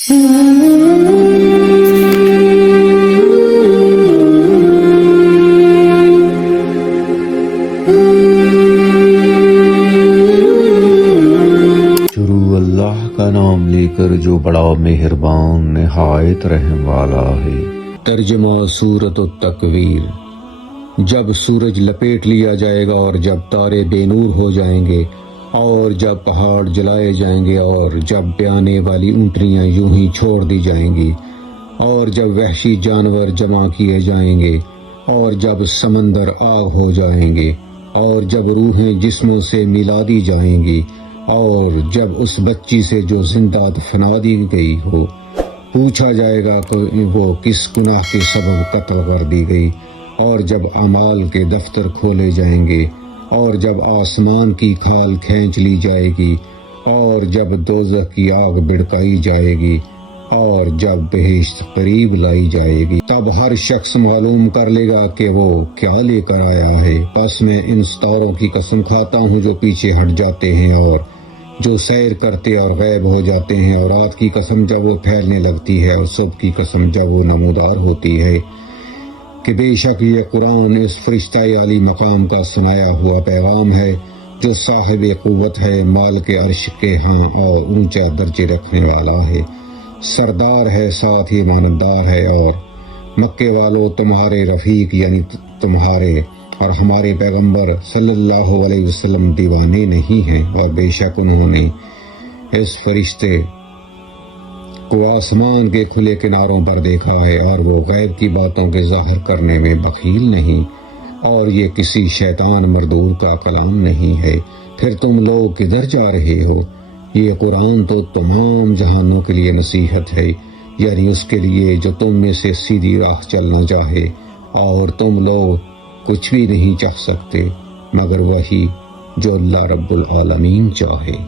شروع اللہ کا نام لے کر جو بڑا مہربان نہایت رحم والا ہے۔ ترجمہ سورۃ التکویر۔ جب سورج لپیٹ لیا جائے گا اور جب تارے بے نور ہو جائیں گے اور جب پہاڑ جلائے جائیں گے اور جب بیانے والی اونٹنیاں یوں ہی چھوڑ دی جائیں گی اور جب وحشی جانور جمع کیے جائیں گے اور جب سمندر آگ ہو جائیں گے اور جب روحیں جسموں سے ملا دی جائیں گی اور جب اس بچی سے جو زندہ دفنا دی گئی ہو پوچھا جائے گا کہ وہ کس گناہ کے سبب قتل کر دی گئی، اور جب اعمال کے دفتر کھولے جائیں گے اور جب آسمان کی کھال کھینچ لی جائے گی اور جب دوزخ کی آگ بھڑکائی جائے گی اور جب بہشت قریب لائی جائے گی، تب ہر شخص معلوم کر لے گا کہ وہ کیا لے کر آیا ہے۔ پس میں ان ستاروں کی قسم کھاتا ہوں جو پیچھے ہٹ جاتے ہیں اور جو سیر کرتے اور غائب ہو جاتے ہیں، اور رات کی قسم جب وہ پھیلنے لگتی ہے اور صبح کی قسم جب وہ نمودار ہوتی ہے، کہ بے شک یہ قرآن اس فرشتہ عالی مقام کا سنایا ہوا پیغام ہے جو صاحب قوت ہے، مالک عرش کے ہاں اور اونچا درجے رکھنے والا ہے، سردار ہے، ساتھ ہی ماندار ہے۔ اور مکے والوں، تمہارے رفیق یعنی تمہارے اور ہمارے پیغمبر صلی اللہ علیہ وسلم دیوانے نہیں ہیں، اور بے شک انہوں نے اس فرشتے کو آسمان کے کھلے کناروں پر دیکھا ہے، اور وہ غیب کی باتوں کے ظاہر کرنے میں بخیل نہیں، اور یہ کسی شیطان مردود کا کلام نہیں ہے۔ پھر تم لوگ کدھر جا رہے ہو؟ یہ قرآن تو تمام جہانوں کے لیے نصیحت ہے، یعنی اس کے لیے جو تم میں سے سیدھی راہ چلنا چاہے، اور تم لوگ کچھ بھی نہیں چاہ سکتے مگر وہی جو اللہ رب العالمین چاہے۔